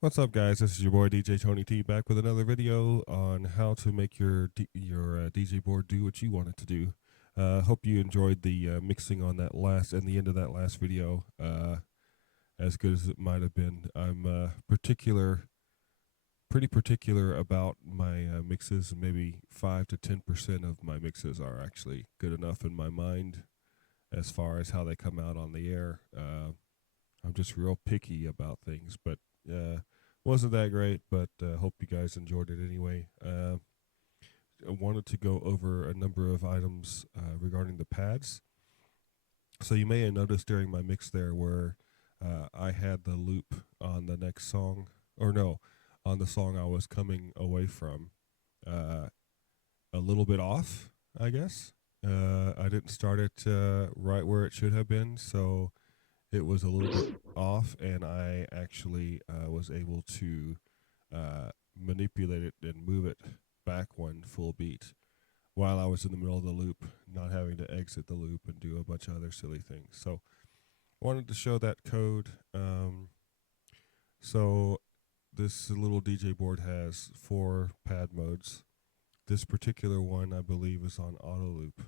What's up, guys? This is your boy DJ Tony T back with another video on how to make your DJ board do what you want it to do. Hope you enjoyed the mixing on that last and the end of that last video. As good as it might have been, I'm pretty particular about my mixes, and maybe 5 to 10% of my mixes are actually good enough in my mind as far as how they come out on the air. I'm just real picky about things, but wasn't that great. But hope you guys enjoyed it anyway. I wanted to go over a number of items regarding the pads. So you may have noticed during my mix there where I had the loop on the next song, or no, on the song I was coming away from, uh, a little bit off, I guess. I didn't start it right where it should have been, so it was a little bit off, and I actually was able to manipulate it and move it back one full beat while I was in the middle of the loop, not having to exit the loop and do a bunch of other silly things. So I wanted to show that code. So this little DJ board has 4 pad modes. This particular one, I believe, is on auto loop,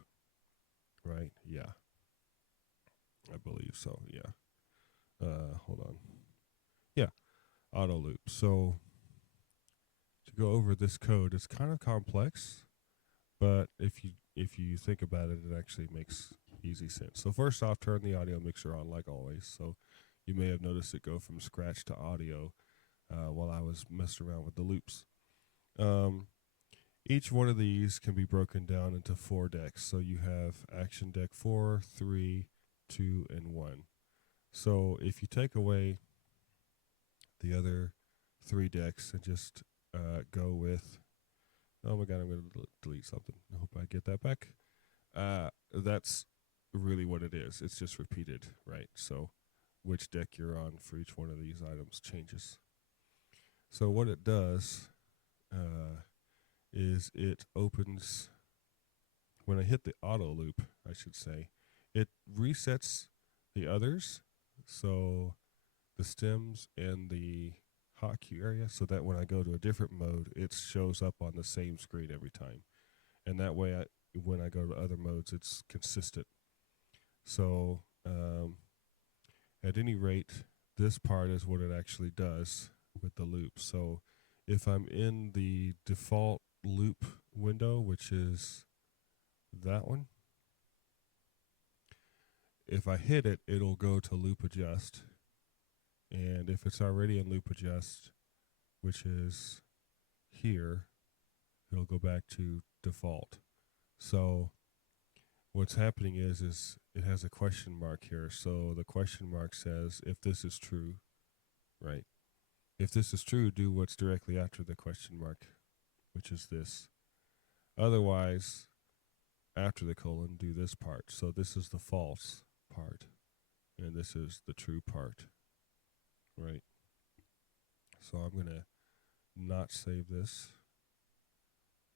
right? Yeah, I believe so. Yeah. Hold on. Yeah, auto loop. So to go over this code, it's kind of complex, but if you think about it, it actually makes easy sense. So first off, turn the audio mixer on like always. So you may have noticed it go from scratch to audio while I was messing around with the loops. Um, each one of these can be broken down into 4 decks. So you have action deck 4, 3, 2, and 1. So if you take away the other 3 decks and just go with, oh my god, I'm going to delete something. I hope I get that back. That's really what it is. It's just repeated, right? So which deck you're on for each one of these items changes. So what it does is it opens, when I hit the auto loop, I should say, it resets the others. So the stems and the hotkey area, so that when I go to a different mode, it shows up on the same screen every time. And that way, when I go to other modes, it's consistent. So at any rate, this part is what it actually does with the loop. So if I'm in the default loop window, which is that one, if I hit it, it'll go to loop adjust. And if it's already in loop adjust, which is here, it'll go back to default. So what's happening is it has a question mark here. So the question mark says if this is true, right? If this is true, do what's directly after the question mark, which is this. Otherwise, after the colon, do this part. So this is the false part, and this is the true part, right? So I'm going to not save this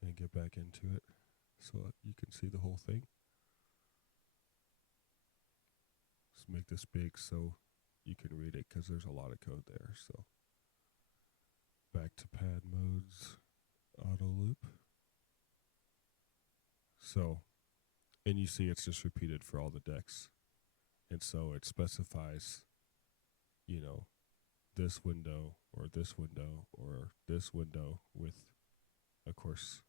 and get back into it so you can see the whole thing. Let's make this big so you can read it because there's a lot of code there. So back to pad modes, auto loop. So, and you see it's just repeated for all the decks. And so it specifies, you know, this window or this window or this window with, of course,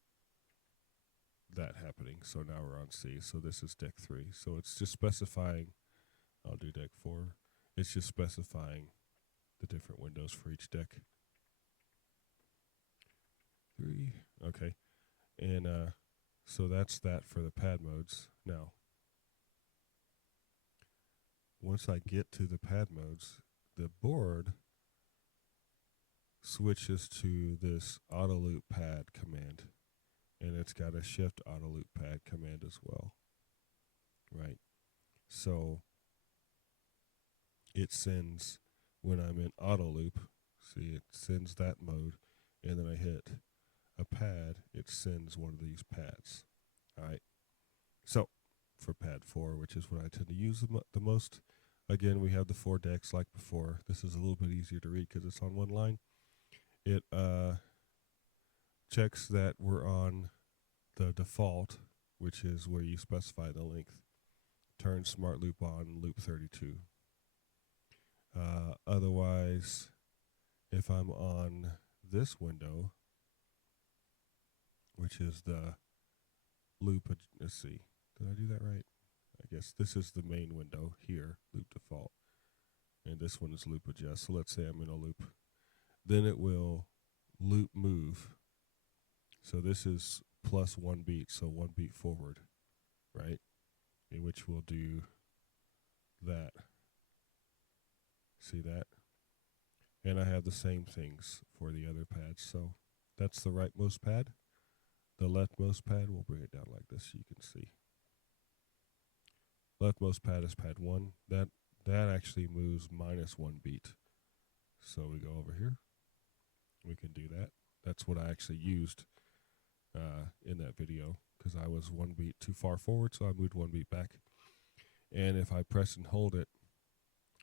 that happening. So now we're on C. So this is deck 3. So it's just specifying, I'll do deck 4. It's just specifying the different windows for each deck. 3. Okay. And so that's that for the pad modes. Now, once I get to the pad modes, the board switches to this auto loop pad command, and it's got a shift auto loop pad command as well, right? So it sends, when I'm in auto loop, see, it sends that mode, and then I hit a pad, it sends one of these pads. All right. So for pad 4, which is what I tend to use the most, Again, we have the 4 decks like before. This is a little bit easier to read because it's on one line. It checks that we're on the default, which is where you specify the length. Turn smart loop on loop 32. Otherwise, if I'm on this window, which is the loop, let's see, did I do that right? I guess this is the main window here, loop default, and this one is loop adjust. So let's say I'm in a loop. Then it will loop move. So this is plus 1 beat, so 1 beat forward, right? In which we'll do that. See that? And I have the same things for the other pads. So that's the rightmost pad. The leftmost pad, we'll bring it down like this so you can see. Leftmost pad is pad 1. That actually moves minus 1 beat. So we go over here. We can do that. That's what I actually used in that video because I was 1 beat too far forward, so I moved 1 beat back. And if I press and hold it,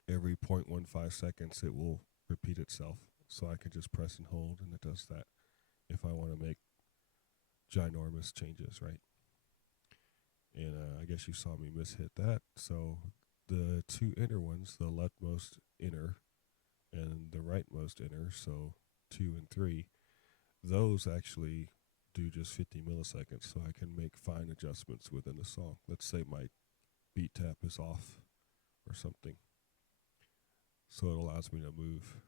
every 0.15 seconds it will repeat itself. So I can just press and hold, and it does that if I want to make ginormous changes, right? And I guess you saw me mishit that. So the 2 inner ones, the leftmost inner and the rightmost inner, so 2 and 3, those actually do just 50 milliseconds, so I can make fine adjustments within the song. Let's say my beat tap is off or something. So it allows me to move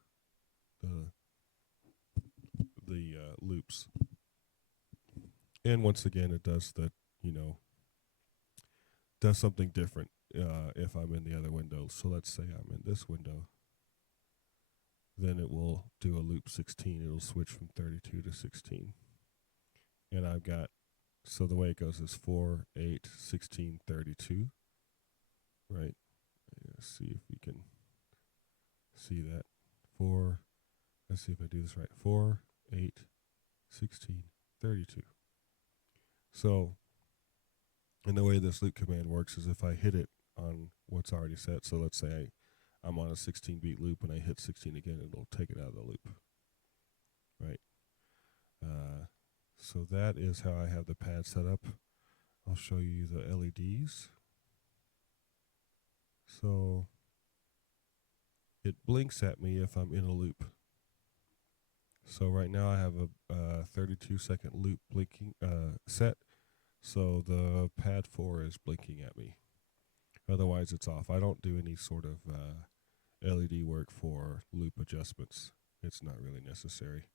the loops. And once again, it does the, does something different if I'm in the other window. So let's say I'm in this window. Then it will do a loop 16. It'll switch from 32 to 16. And I've got, so the way it goes is 4, 8, 16, 32. Right? Let's see if we can see that. 4, let's see if I do this right. 4, 8, 16, 32. So, and the way this loop command works is if I hit it on what's already set, so let's say I'm on a 16 beat loop and I hit 16 again, it'll take it out of the loop. Right? So that is how I have the pad set up. I'll show you the LEDs. So it blinks at me if I'm in a loop. So right now I have a 32-second loop blinking set. So the pad 4 is blinking at me. Otherwise it's off. I don't do any sort of LED work for loop adjustments. It's not really necessary.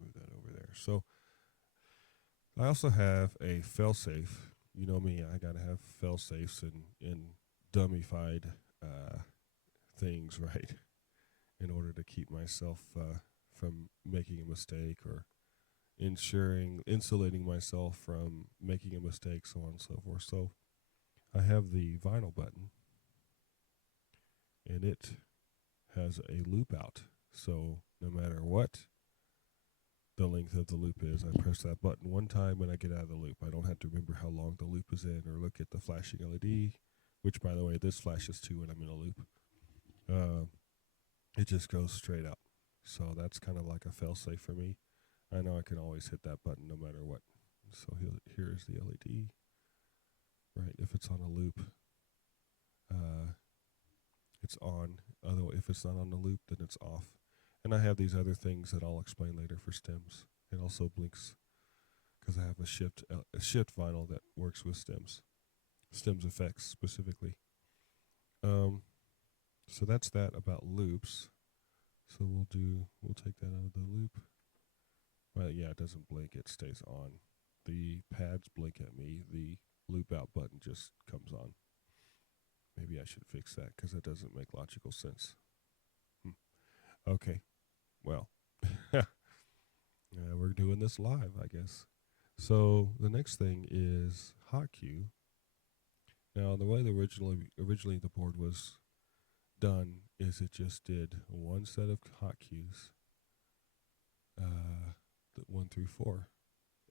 Move that over there. So I also have a failsafe. You know me, I gotta have failsafes and dummified things, right, in order to keep myself from making a mistake or insulating myself from making a mistake, so on and so forth. So I have the vinyl button, and it has a loop out. So no matter what the length of the loop is, I press that button one time and I get out of the loop. I don't have to remember how long the loop is in or look at the flashing LED, which, by the way, this flashes too when I'm in a loop. It just goes straight out. So that's kind of like a fail-safe for me. I know I can always hit that button no matter what. So here's the LED. Right, if it's on a loop, it's on. Otherwise, if it's not on the loop, then it's off. And I have these other things that I'll explain later for stems. It also blinks because I have a shift vinyl that works with stems effects specifically. So that's that about loops. So we'll take that out of the loop. Well, yeah, it doesn't blink, it stays on. The pads blink at me, the loop out button just comes on. Maybe I should fix that because that doesn't make logical sense. Okay, well, we're doing this live, I guess. So the next thing is hot cue. Now, the way originally the board was done is it just did one set of hot cues, 1 through 4,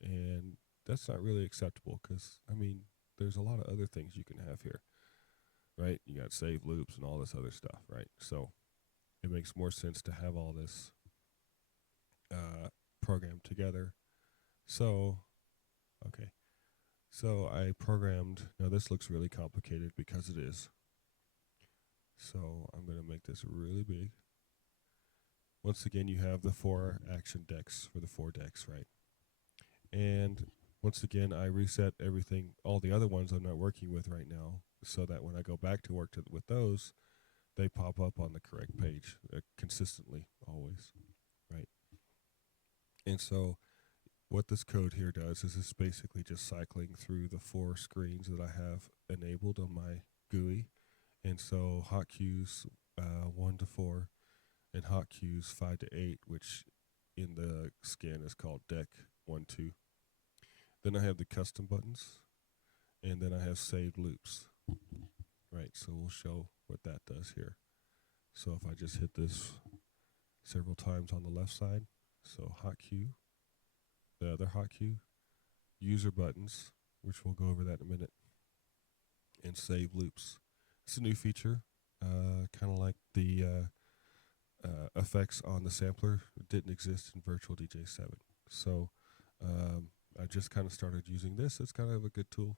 and that's not really acceptable because, I mean, there's a lot of other things you can have here, right? You got save loops and all this other stuff, right? So it makes more sense to have all this programmed together. So, okay. So I programmed, now this looks really complicated because it is. So I'm going to make this really big. Once again, you have the 4 action decks for the 4 decks, right? And once again, I reset everything, all the other ones I'm not working with right now, so that when I go back to work with those, they pop up on the correct page consistently, always, right? And so what this code here does is it's basically just cycling through the 4 screens that I have enabled on my GUI. And so hotkeys 1 to 4 and hotkeys 5 to 8, which in the scan is called deck 1, 2. Then I have the custom buttons, and then I have saved loops, right? So we'll show what that does here. So if I just hit this several times on the left side, so hotkey, the other hotkey, user buttons, which we'll go over that in a minute, and save loops. It's a new feature, kind of like the effects on the sampler. It didn't exist in Virtual DJ 7. So I just kind of started using this. It's kind of a good tool.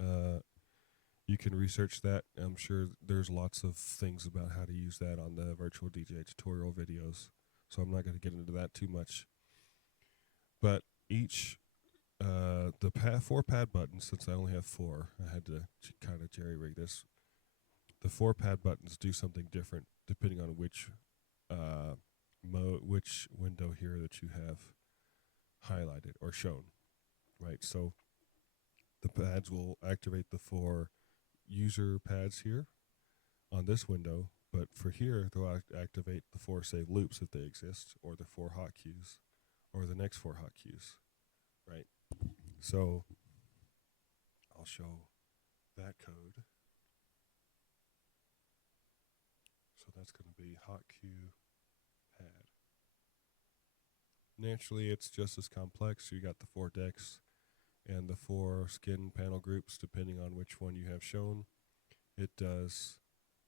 You can research that. I'm sure there's lots of things about how to use that on the Virtual DJ tutorial videos. So I'm not going to get into that too much. But each, the 4 pad buttons, since I only have 4, I had to kind of jerry rig this. The 4 pad buttons do something different depending on which which window here that you have highlighted or shown, right? So the pads will activate the 4 user pads here on this window, but for here they'll activate the 4 save loops if they exist, or the 4 hotkeys, or the next 4 hotkeys, right? So I'll show that code. So that's going to be hotkey pad. Naturally, it's just as complex. You got the 4 decks and the 4 skin panel groups, depending on which one you have shown. It does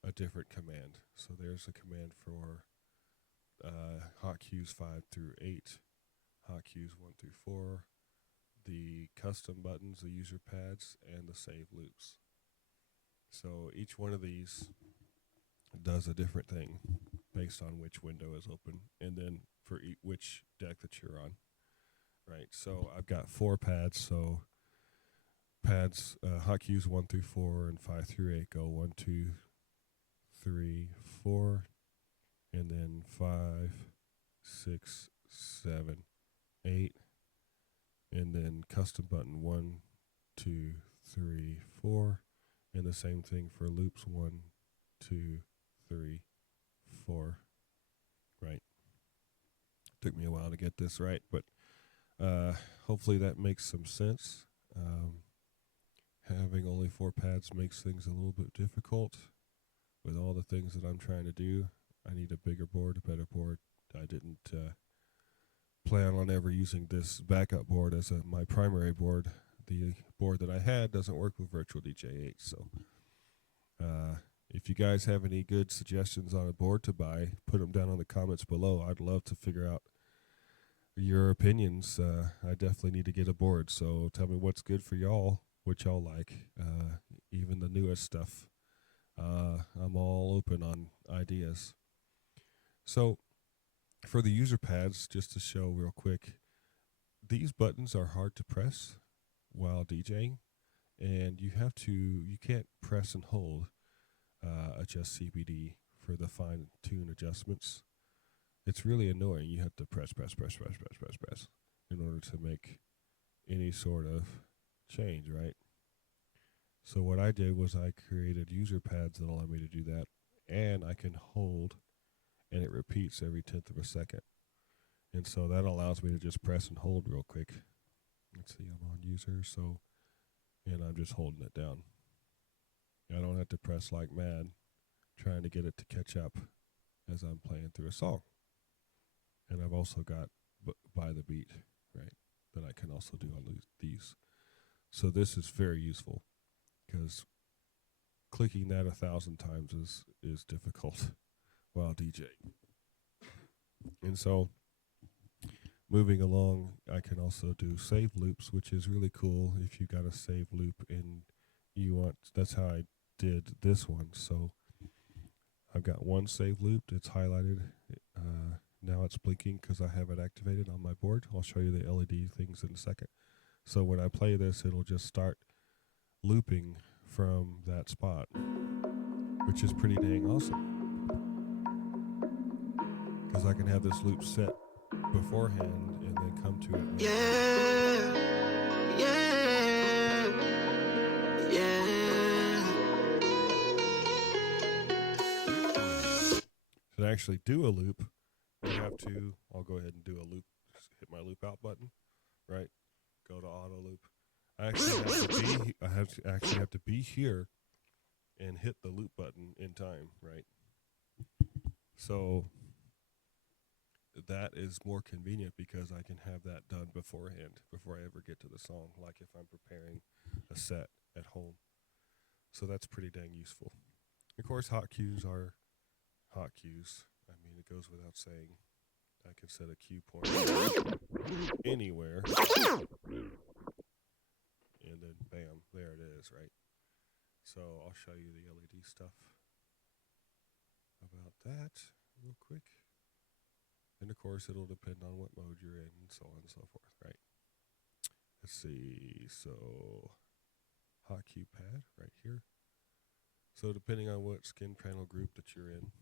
a different command. So there's a command for hotkeys 5 through 8, hotkeys 1 through 4, the custom buttons, the user pads, and the save loops. So each one of these does a different thing based on which window is open, and then for which deck that you're on, right? So I've got 4 pads, so pads, hotkeys 1 through 4 and 5 through 8 go 1, 2, 3, 4, and then 5, 6, 7, 8, and then custom button 1, 2, 3, 4, and the same thing for loops 1, 2, 3, 4, right? Took me a while to get this right, but hopefully that makes some sense. Having only 4 pads makes things a little bit difficult with all the things that I'm trying to do. I need a bigger board, a better board. I didn't plan on ever using this backup board as my primary board. The board that I had doesn't work with Virtual DJ 8, so if you guys have any good suggestions on a board to buy, put them down in the comments below. I'd love to figure out your opinions. I definitely need to get a board, so tell me what's good for y'all, what y'all like, even the newest stuff. I'm all open on ideas. So for the user pads, just to show real quick, these buttons are hard to press while DJing, and you can't press and hold adjust CBD for the fine tune adjustments. It's really annoying. You have to press in order to make any sort of change, right? So what I did was I created user pads that allow me to do that, and I can hold, and it repeats every 1/10 of a second. And so that allows me to just press and hold real quick. Let's see, I'm on user, and I'm just holding it down. I don't have to press like mad trying to get it to catch up as I'm playing through a song. And I've also got by the beat, right, that I can also do on these. So this is very useful because clicking that 1,000 times is difficult while DJing. And so moving along, I can also do save loops, which is really cool if you got a save loop and you want, that's how I did this one. So I've got one save loop, it's highlighted. Now it's blinking because I have it activated on my board. I'll show you the LED things in a second. So when I play this, it'll just start looping from that spot, which is pretty dang awesome. Because I can have this loop set beforehand and then come to it. To actually do a loop, you have to, I'll go ahead and do a loop, just hit my loop out button, right? Go to auto loop. I actually have to be here and hit the loop button in time, right? So that is more convenient because I can have that done beforehand before I ever get to the song, like if I'm preparing a set at home. So that's pretty dang useful. Of course, hot cues are hot cues. I mean, it goes without saying. I can set a cue point anywhere. And then bam, there it is, right? So I'll show you the LED stuff about that real quick. And of course, it'll depend on what mode you're in and so on and so forth, right? Let's see. So hot cue pad right here. So depending on what skin panel group that you're in,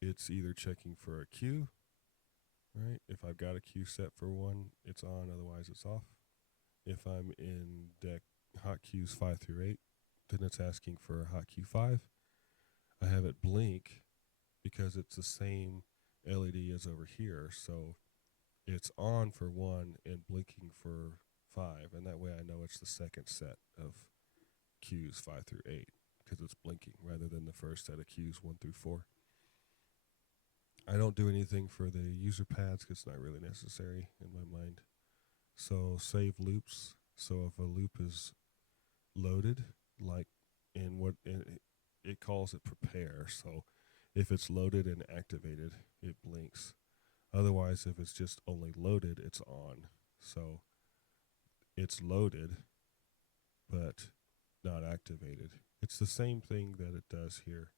it's either checking for a cue, right? If I've got a cue set for one, it's on, otherwise it's off. If I'm in deck hot cues 5 through 8, then it's asking for a hot cue 5. I have it blink because it's the same LED as over here, so it's on for 1 and blinking for 5, and that way I know it's the second set of cues 5 through 8 because it's blinking rather than the first set of cues 1 through 4. I don't do anything for the user pads because it's not really necessary in my mind. So save loops. So if a loop is loaded, like it calls it prepare. So if it's loaded and activated, it blinks. Otherwise, if it's just only loaded, it's on. So it's loaded, but not activated. It's the same thing that it does here.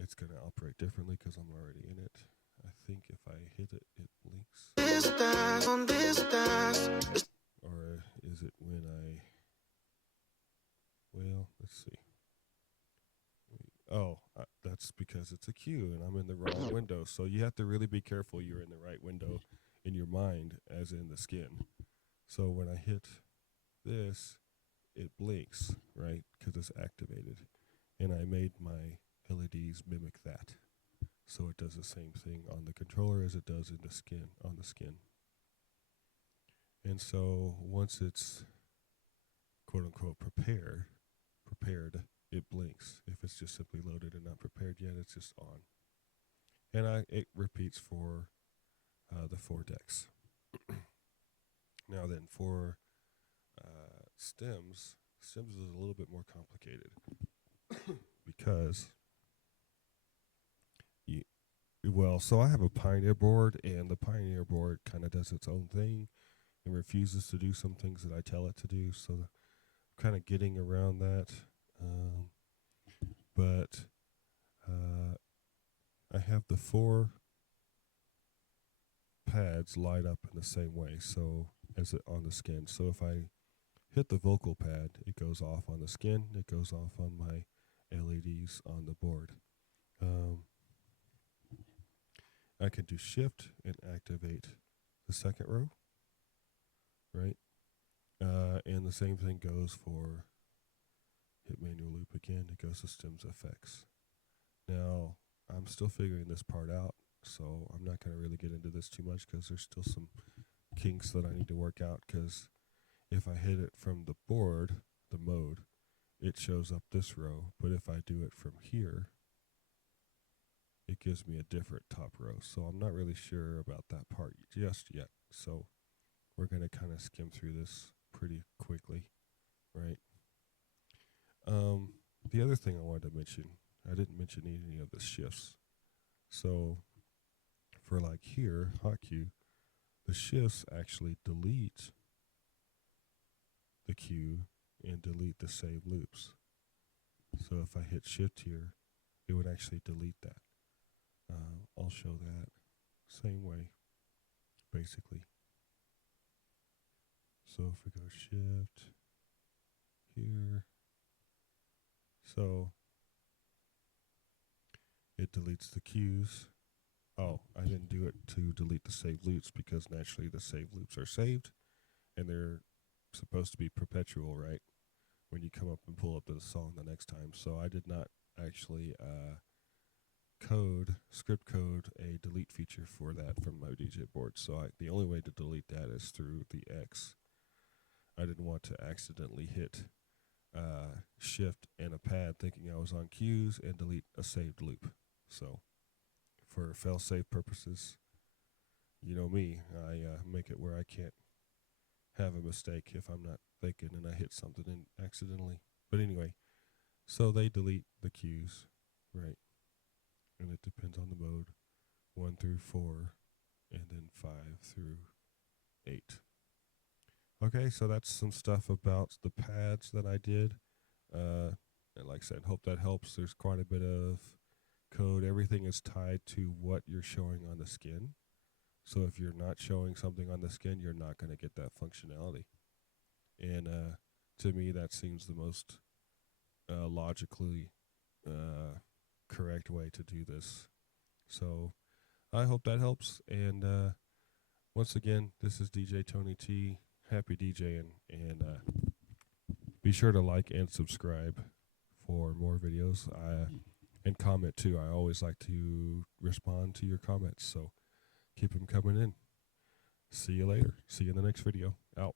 It's going to operate differently because I'm already in it. I think if I hit it, it blinks. Or is it when well, let's see. That's because it's a cue and I'm in the wrong window. So you have to really be careful you're in the right window in your mind as in the skin. So when I hit this, it blinks, right? Because it's activated. And I made my LEDs mimic that. So it does the same thing on the controller as it does in the skin, on the skin. And so once it's quote unquote prepared, it blinks. If it's just simply loaded and not prepared yet, it's just on. And it repeats for the 4 decks. Now then, for stems is a little bit more complicated because so I have a Pioneer board, and the Pioneer board kind of does its own thing and refuses to do some things that I tell it to do. So I'm kind of getting around that. But I have the 4 pads light up in the same way, so as it on the skin. So if I hit the vocal pad, it goes off on the skin. It goes off on my LEDs on the board. I can do shift and activate the second row, right? And the same thing goes for hit manual loop again. It goes to stems effects. Now, I'm still figuring this part out, so I'm not going to really get into this too much because there's still some kinks that I need to work out, because if I hit it from the board, the mode, it shows up this row, but if I do it from here, it gives me a different top row. So I'm not really sure about that part just yet. So we're going to kind of skim through this pretty quickly, right? The other thing I wanted to mention, I didn't mention any of the shifts. So for like here, hot cue, the shifts actually delete the cue and delete the save loops. So if I hit shift here, it would actually delete that. I'll show that same way, basically. So if we go shift here, so it deletes the cues. Oh, I didn't do it to delete the save loops because naturally the save loops are saved and they're supposed to be perpetual, right? When you come up and pull up the song the next time. So I did not actually script code a delete feature for that from my DJ board. So the only way to delete that is through the X. I didn't want to accidentally hit shift and a pad thinking I was on cues and delete a saved loop. So for fail-safe purposes, you know me, I make it where I can't have a mistake if I'm not thinking and I hit something and accidentally. But anyway, so they delete the cues, right? And it depends on the mode, 1 through 4, and then 5 through 8. Okay, so that's some stuff about the pads that I did. And like I said, hope that helps. There's quite a bit of code. Everything is tied to what you're showing on the skin. So if you're not showing something on the skin, you're not going to get that functionality. And to me, that seems the most logically correct way to do this. So I hope that helps. And once again, this is DJ Tony T. Happy DJing. And be sure to like and subscribe for more videos. And comment too. I always like to respond to your comments. So keep them coming in. See you later. See you in the next video. Out.